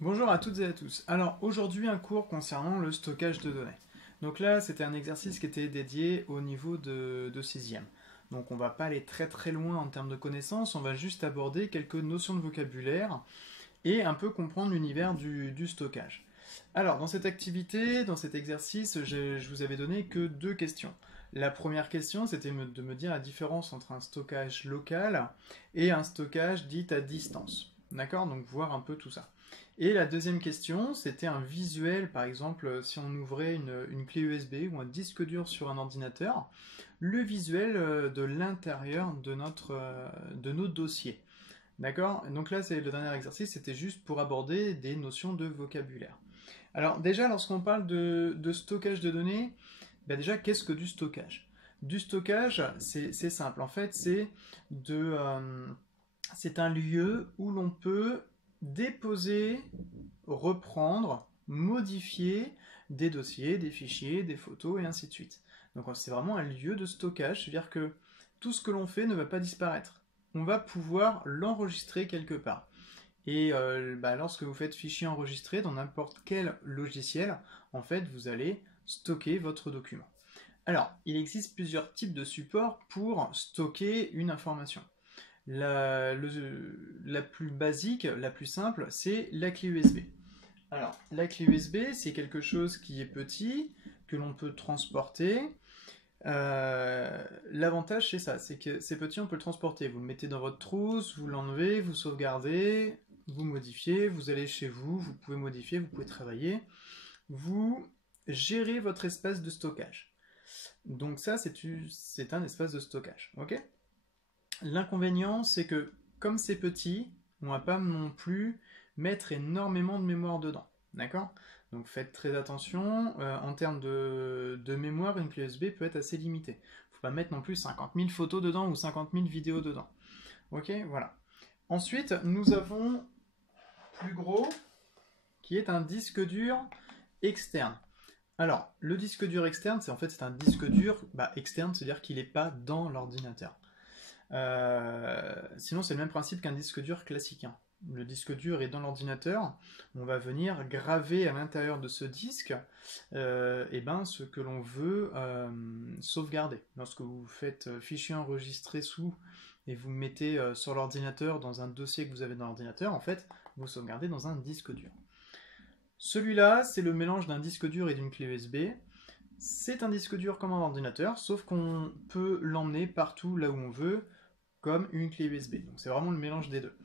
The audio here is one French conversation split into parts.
Bonjour à toutes et à tous. Alors aujourd'hui un cours concernant le stockage de données. Donc là c'était un exercice qui était dédié au niveau de 6e. Donc on va pas aller très très loin en termes de connaissances, on va juste aborder quelques notions de vocabulaire et un peu comprendre l'univers du stockage. Alors dans cette activité, dans cet exercice, je vous avais donné que deux questions. La première question c'était de me dire la différence entre un stockage local et un stockage dit à distance. D'accord? Donc voir un peu tout ça. Et la deuxième question, c'était un visuel, par exemple, si on ouvrait une clé USB ou un disque dur sur un ordinateur, le visuel de l'intérieur de nos dossiers. D'accord? Donc là, c'est le dernier exercice, c'était juste pour aborder des notions de vocabulaire. Alors déjà, lorsqu'on parle de stockage de données, ben déjà, qu'est-ce que du stockage? Du stockage, c'est simple. En fait, c'est un lieu où l'on peut déposer, reprendre, modifier des dossiers, des fichiers, des photos et ainsi de suite. Donc c'est vraiment un lieu de stockage, c'est-à-dire que tout ce que l'on fait ne va pas disparaître. On va pouvoir l'enregistrer quelque part. Et lorsque vous faites fichier enregistré dans n'importe quel logiciel, en fait, vous allez stocker votre document. Alors, il existe plusieurs types de supports pour stocker une information. La plus basique, la plus simple, c'est la clé USB. Alors, la clé USB, c'est quelque chose qui est petit, que l'on peut transporter. L'avantage, c'est ça, c'est que c'est petit, on peut le transporter. Vous le mettez dans votre trousse, vous l'enlevez, vous sauvegardez, vous modifiez, vous allez chez vous, vous pouvez modifier, vous pouvez travailler. Vous gérez votre espace de stockage. Donc ça, c'est un espace de stockage. Ok? L'inconvénient, c'est que comme c'est petit, on ne va pas non plus mettre énormément de mémoire dedans. D'accord? Donc faites très attention. En termes de mémoire, une clé USB peut être assez limitée. Il ne faut pas mettre non plus 50 000 photos dedans ou 50 000 vidéos dedans. Ok? Voilà. Ensuite, nous avons plus gros, qui est un disque dur externe. Alors, le disque dur externe, c'est un disque dur externe, c'est-à-dire qu'il n'est pas dans l'ordinateur. Sinon, c'est le même principe qu'un disque dur classique, hein. Le disque dur est dans l'ordinateur. On va venir graver à l'intérieur de ce disque ce que l'on veut sauvegarder. Lorsque vous faites fichier enregistré sous et vous mettez sur l'ordinateur dans un dossier que vous avez dans l'ordinateur, en fait, vous sauvegardez dans un disque dur. Celui-là, c'est le mélange d'un disque dur et d'une clé USB. C'est un disque dur comme un ordinateur, sauf qu'on peut l'emmener partout là où on veut, comme une clé USB. Donc c'est vraiment le mélange des deux.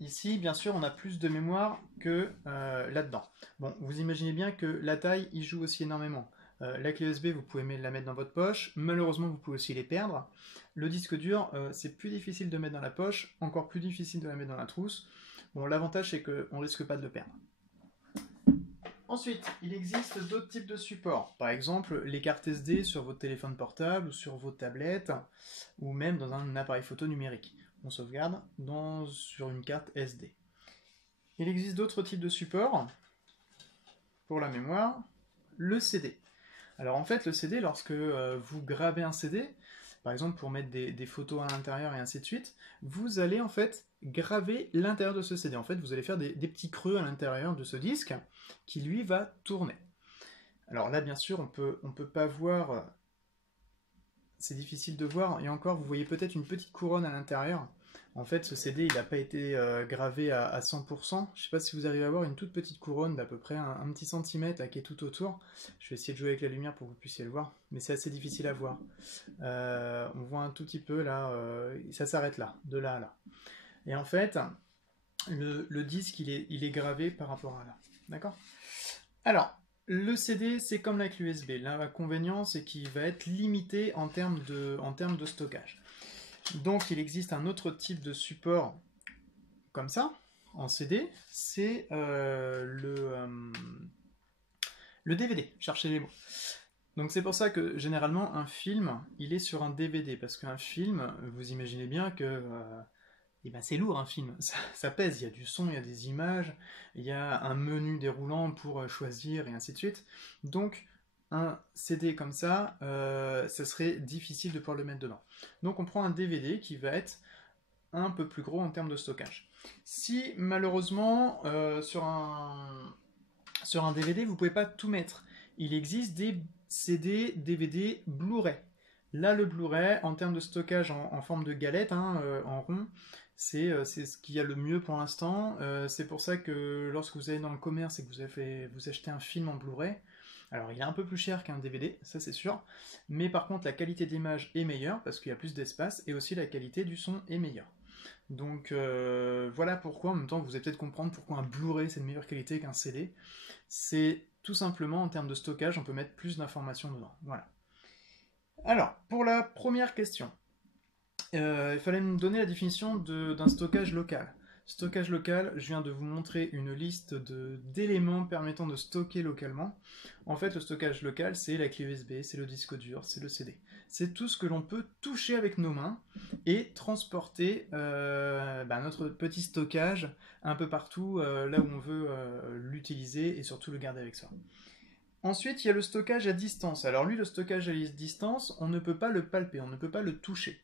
Ici, bien sûr, on a plus de mémoire que là-dedans. Bon, vous imaginez bien que la taille y joue aussi énormément. La clé USB, vous pouvez la mettre dans votre poche. Malheureusement, vous pouvez aussi les perdre. Le disque dur, c'est plus difficile de mettre dans la poche, encore plus difficile de la mettre dans la trousse. Bon, l'avantage, c'est qu'on ne risque pas de le perdre. Ensuite, il existe d'autres types de supports. Par exemple, les cartes SD sur votre téléphone portable ou sur vos tablettes, ou même dans un appareil photo numérique. On sauvegarde sur une carte SD. Il existe d'autres types de supports pour la mémoire. Le CD. Alors en fait, le CD, lorsque vous gravez un CD, par exemple pour mettre des photos à l'intérieur et ainsi de suite, vous allez en fait graver l'intérieur de ce CD. En fait, vous allez faire des petits creux à l'intérieur de ce disque qui lui va tourner. Alors là, bien sûr, on peut pas voir, c'est difficile de voir, et encore, vous voyez peut-être une petite couronne à l'intérieur. En fait, ce CD, il n'a pas été gravé à 100%. Je ne sais pas si vous arrivez à voir une toute petite couronne d'à peu près un petit centimètre là, qui est tout autour. Je vais essayer de jouer avec la lumière pour que vous puissiez le voir, mais c'est assez difficile à voir. On voit un tout petit peu là, ça s'arrête là, de là à là. Et en fait, le disque, il est gravé par rapport à là. D'accord? Alors, le CD, c'est comme la clé USB. L'inconvénient, c'est qu'il va être limité en termes de stockage. Donc, il existe un autre type de support comme ça, en CD, c'est le DVD. Cherchez les mots. Donc, c'est pour ça que généralement, un film, il est sur un DVD. Parce qu'un film, vous imaginez bien que c'est lourd un film, ça pèse, il y a du son, il y a des images, il y a un menu déroulant pour choisir et ainsi de suite. Donc un CD comme ça serait difficile de pouvoir le mettre dedans. Donc on prend un DVD qui va être un peu plus gros en termes de stockage. Si malheureusement sur un DVD vous pouvez pas tout mettre, il existe des CD, DVD, Blu-ray. Là le Blu-ray en termes de stockage en forme de galette, hein, en rond, c'est ce qu'il y a le mieux pour l'instant. C'est pour ça que lorsque vous allez dans le commerce et que vous achetez un film en Blu-ray, alors il est un peu plus cher qu'un DVD, ça c'est sûr, mais par contre la qualité de l'image est meilleure parce qu'il y a plus d'espace et aussi la qualité du son est meilleure. Donc voilà pourquoi, en même temps vous allez peut-être comprendre pourquoi un Blu-ray c'est de meilleure qualité qu'un CD. C'est tout simplement en termes de stockage, on peut mettre plus d'informations dedans. Voilà. Alors, pour la première question, il fallait me donner la définition d'un stockage local. Stockage local, je viens de vous montrer une liste d'éléments permettant de stocker localement. En fait, le stockage local, c'est la clé USB, c'est le disque dur, c'est le CD. C'est tout ce que l'on peut toucher avec nos mains et transporter notre petit stockage un peu partout là où on veut l'utiliser et surtout le garder avec soi. Ensuite, il y a le stockage à distance. Alors lui, le stockage à distance, on ne peut pas le palper, on ne peut pas le toucher.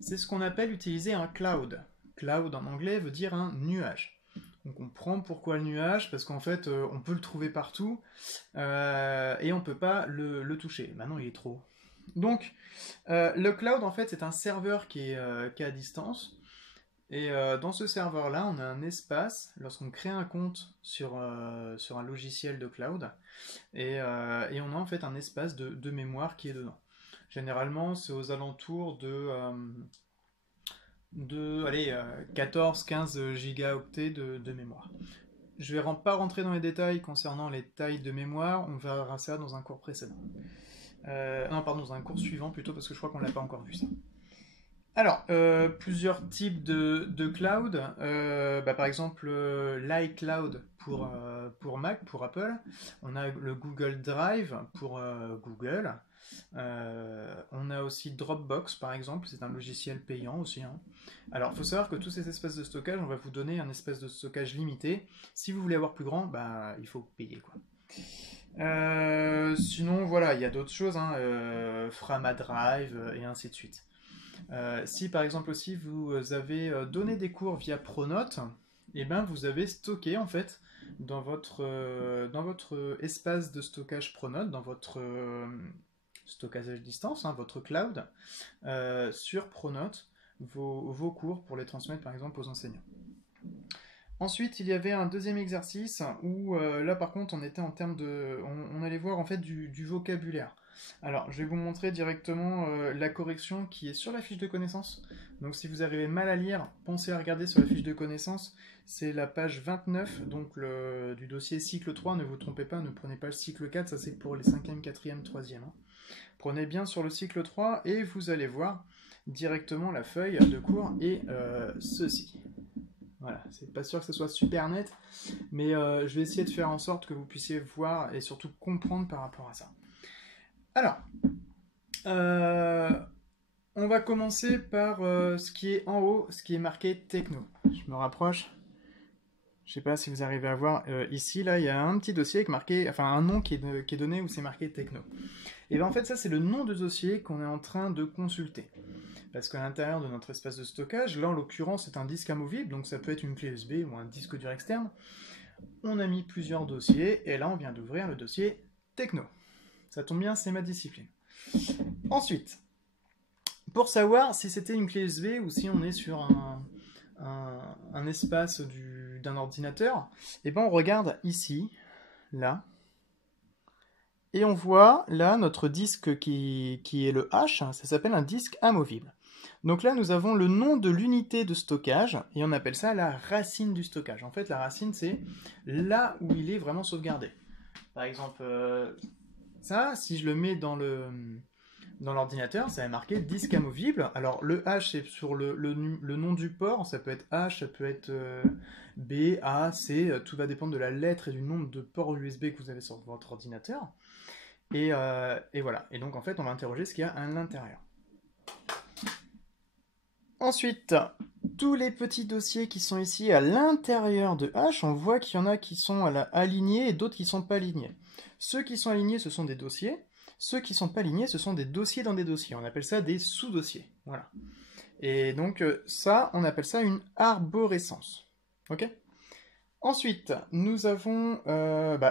C'est ce qu'on appelle utiliser un cloud. Cloud en anglais veut dire un nuage. On comprend pourquoi le nuage, parce qu'en fait, on peut le trouver partout et on ne peut pas le toucher. Maintenant, il est trop. Donc, le cloud, en fait, c'est un serveur qui est à distance. Et dans ce serveur-là, on a un espace, lorsqu'on crée un compte sur un logiciel de cloud, et on a en fait un espace de mémoire qui est dedans. Généralement, c'est aux alentours allez, 14-15 gigaoctets de mémoire. Je ne vais pas rentrer dans les détails concernant les tailles de mémoire, on verra ça dans un cours précédent. Non, pardon, dans un cours suivant plutôt, parce que je crois qu'on ne l'a pas encore vu ça. Alors, plusieurs types de cloud. Par exemple, l'iCloud pour Mac, pour Apple. On a le Google Drive pour Google. On a aussi Dropbox, par exemple. C'est un logiciel payant aussi, hein. Alors, il faut savoir que tous ces espaces de stockage, on va vous donner un espace de stockage limité. Si vous voulez avoir plus grand, il faut payer, quoi. Sinon, voilà, il y a d'autres choses, hein, Framadrive et ainsi de suite. Si par exemple aussi vous avez donné des cours via Pronote, et ben vous avez stocké en fait dans votre espace de stockage Pronote, dans votre stockage à distance, hein, votre cloud, sur Pronote, vos cours pour les transmettre par exemple aux enseignants. Ensuite, il y avait un deuxième exercice où là par contre on était en termes on allait voir en fait du vocabulaire. Alors, je vais vous montrer directement la correction qui est sur la fiche de connaissances. Donc si vous arrivez mal à lire, pensez à regarder sur la fiche de connaissances. C'est la page 29 donc du dossier cycle 3. Ne vous trompez pas, ne prenez pas le cycle 4, ça c'est pour les 5e, 4e, 3e. Hein. Prenez bien sur le cycle 3 et vous allez voir directement la feuille de cours et ceci. Voilà, c'est pas sûr que ce soit super net, mais je vais essayer de faire en sorte que vous puissiez voir et surtout comprendre par rapport à ça. Alors, on va commencer par ce qui est en haut, ce qui est marqué techno. Je me rapproche. Je sais pas si vous arrivez à voir. Ici, là, il y a un petit dossier qui est marqué, enfin un nom qui est donné où c'est marqué techno. Et bien en fait, ça c'est le nom de dossier qu'on est en train de consulter. Parce qu'à l'intérieur de notre espace de stockage, là en l'occurrence c'est un disque amovible, donc ça peut être une clé USB ou un disque dur externe. On a mis plusieurs dossiers, et là on vient d'ouvrir le dossier techno. Ça tombe bien, c'est ma discipline. Ensuite, pour savoir si c'était une clé USB ou si on est sur un espace d'un ordinateur, et ben on regarde ici, là, et on voit là notre disque qui est le H, ça s'appelle un disque amovible. Donc là nous avons le nom de l'unité de stockage, et on appelle ça la racine du stockage. En fait la racine c'est là où il est vraiment sauvegardé. Par exemple, ça, si je le mets dans l'ordinateur, ça va marquer disque amovible. Alors le H c'est sur le nom du port, ça peut être H, ça peut être B, A, C, tout va dépendre de la lettre et du nombre de ports USB que vous avez sur votre ordinateur. Et voilà, et donc en fait on va interroger ce qu'il y a à l'intérieur. Ensuite, tous les petits dossiers qui sont ici à l'intérieur de H, on voit qu'il y en a qui sont alignés et d'autres qui ne sont pas alignés. Ceux qui sont alignés, ce sont des dossiers. Ceux qui ne sont pas alignés, ce sont des dossiers dans des dossiers. On appelle ça des sous-dossiers. Voilà. Et donc ça, on appelle ça une arborescence. Ok? Ensuite, nous avons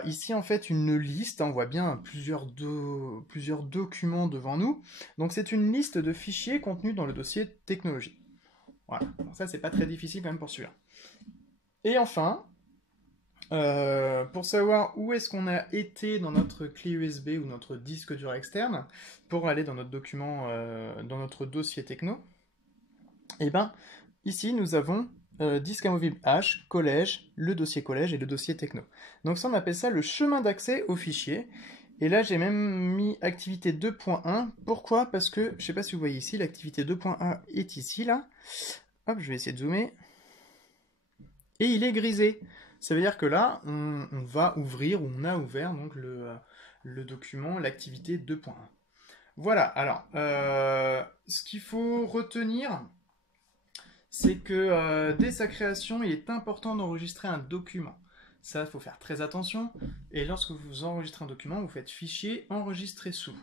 ici en fait une liste, hein, on voit bien plusieurs documents devant nous. Donc c'est une liste de fichiers contenus dans le dossier technologie. Voilà, donc ça c'est pas très difficile quand même pour celui-là. Et enfin, pour savoir où est-ce qu'on a été dans notre clé USB ou notre disque dur externe, pour aller dans notre document, dans notre dossier techno, et ben ici nous avons disque amovible H, collège, le dossier collège et le dossier techno. Donc ça on appelle ça le chemin d'accès au fichier. Et là j'ai même mis activité 2.1. Pourquoi? Parce que, je sais pas si vous voyez ici, l'activité 2.1 est ici là. Hop, je vais essayer de zoomer. Et il est grisé. Ça veut dire que là, on va ouvrir, ou on a ouvert donc le document, l'activité 2.1. Voilà, alors, ce qu'il faut retenir, c'est que dès sa création, il est important d'enregistrer un document. Ça, il faut faire très attention. Et lorsque vous enregistrez un document, vous faites fichier, enregistrer sous.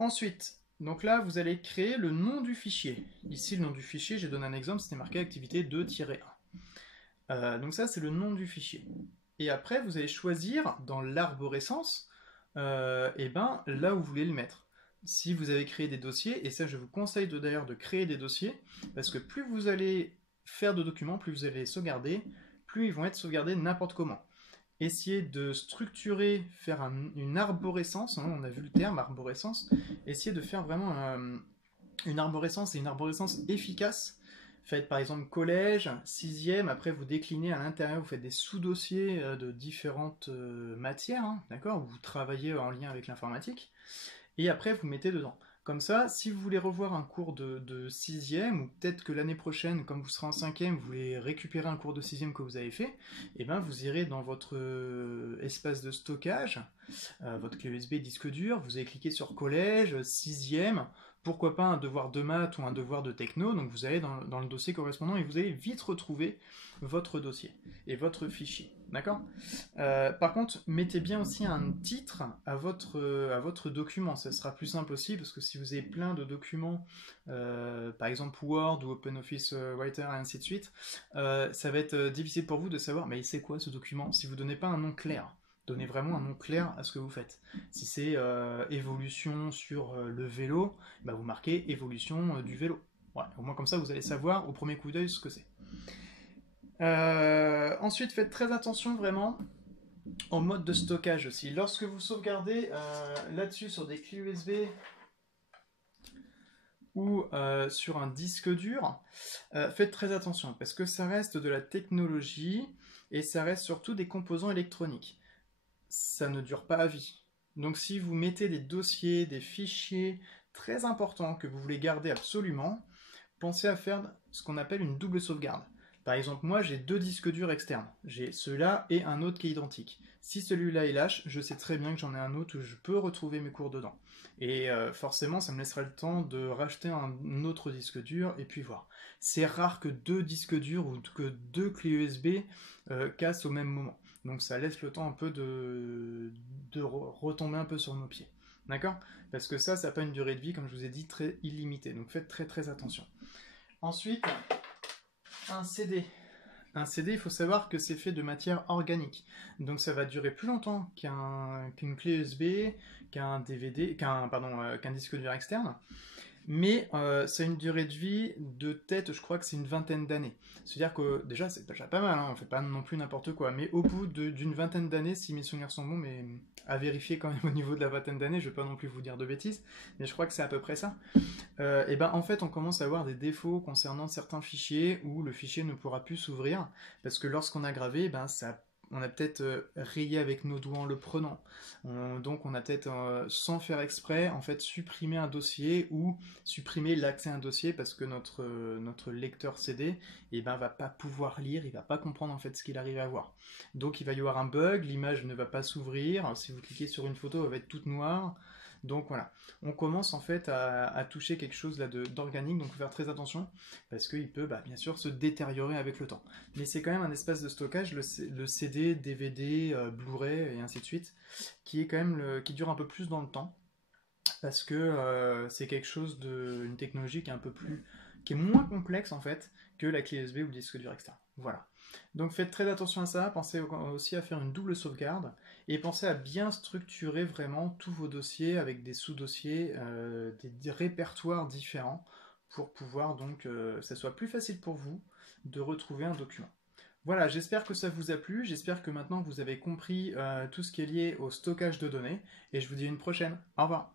Ensuite, donc là, vous allez créer le nom du fichier. Ici, le nom du fichier, j'ai donné un exemple, c'était marqué activité 2-1. Donc ça, c'est le nom du fichier. Et après, vous allez choisir dans l'arborescence, là où vous voulez le mettre. Si vous avez créé des dossiers, et ça je vous conseille d'ailleurs de créer des dossiers, parce que plus vous allez faire de documents, plus vous allez les sauvegarder, plus ils vont être sauvegardés n'importe comment. Essayez de structurer, faire une arborescence, hein, on a vu le terme arborescence, essayez de faire vraiment une arborescence, et une arborescence efficace. Faites par exemple collège, sixième, après vous déclinez à l'intérieur, vous faites des sous-dossiers de différentes matières, hein, d'accord, vous travaillez en lien avec l'informatique, et après vous mettez dedans. Comme ça, si vous voulez revoir un cours de sixième, ou peut-être que l'année prochaine, comme vous serez en cinquième, vous voulez récupérer un cours de sixième que vous avez fait, et ben vous irez dans votre espace de stockage, votre clé USB disque dur, vous allez cliquer sur collège, sixième, pourquoi pas un devoir de maths ou un devoir de techno, donc vous allez dans le dossier correspondant et vous allez vite retrouver votre dossier et votre fichier. D'accord? Par contre, mettez bien aussi un titre à votre document, ça sera plus simple aussi, parce que si vous avez plein de documents, par exemple Word ou OpenOffice Writer et ainsi de suite, ça va être difficile pour vous de savoir, mais c'est quoi ce document, si vous ne donnez pas un nom clair. Donnez vraiment un nom clair à ce que vous faites. Si c'est évolution sur le vélo, bah vous marquez évolution du vélo. Voilà, au moins comme ça vous allez savoir au premier coup d'œil ce que c'est. Ensuite, faites très attention vraiment au mode de stockage aussi. Lorsque vous sauvegardez là-dessus sur des clés USB ou sur un disque dur, faites très attention parce que ça reste de la technologie et ça reste surtout des composants électroniques. Ça ne dure pas à vie. Donc si vous mettez des dossiers, des fichiers très importants que vous voulez garder absolument, pensez à faire ce qu'on appelle une double sauvegarde. Par exemple, moi j'ai deux disques durs externes. J'ai celui-là et un autre qui est identique. Si celui-là est lâche, je sais très bien que j'en ai un autre où je peux retrouver mes cours dedans. Et forcément, ça me laissera le temps de racheter un autre disque dur et puis voir. C'est rare que deux disques durs ou que deux clés USB cassent au même moment. Donc ça laisse le temps un peu de retomber un peu sur nos pieds. D'accord? Parce que ça n'a pas une durée de vie, comme je vous ai dit, très illimitée. Donc faites très très attention. Ensuite, un CD. Un CD, il faut savoir que c'est fait de matière organique. Donc ça va durer plus longtemps qu'une clé USB, qu'un DVD, qu'un disque dur externe. Mais ça a une durée de vie de tête, je crois que c'est une vingtaine d'années. C'est-à-dire que déjà, c'est déjà pas mal, hein, on fait pas non plus n'importe quoi. Mais au bout d'une vingtaine d'années, si mes souvenirs sont bons, mais à vérifier quand même au niveau de la vingtaine d'années, je vais pas non plus vous dire de bêtises, mais je crois que c'est à peu près ça. Et ben en fait, on commence à avoir des défauts concernant certains fichiers où le fichier ne pourra plus s'ouvrir parce que lorsqu'on a gravé, ben on a peut-être rayé avec nos doigts en le prenant. Donc on a peut-être, sans faire exprès, en fait supprimé un dossier ou supprimé l'accès à un dossier parce que notre lecteur CD va pas pouvoir lire, il va pas comprendre en fait ce qu'il arrive à voir. Donc il va y avoir un bug, l'image ne va pas s'ouvrir, si vous cliquez sur une photo, elle va être toute noire. Donc voilà, on commence en fait à toucher quelque chose là d'organique, donc il faut faire très attention parce qu'il peut bien sûr se détériorer avec le temps. Mais c'est quand même un espace de stockage, le CD, DVD, Blu-ray et ainsi de suite, qui est quand même qui dure un peu plus dans le temps parce que c'est quelque chose une technologie qui est un peu plus, qui est moins complexe en fait que la clé USB ou le disque dur externe. Voilà. Donc faites très attention à ça, pensez aussi à faire une double sauvegarde, et pensez à bien structurer vraiment tous vos dossiers avec des sous-dossiers, des répertoires différents, pour pouvoir donc que ça soit plus facile pour vous de retrouver un document. Voilà, j'espère que ça vous a plu, j'espère que maintenant vous avez compris tout ce qui est lié au stockage de données, et je vous dis à une prochaine. Au revoir.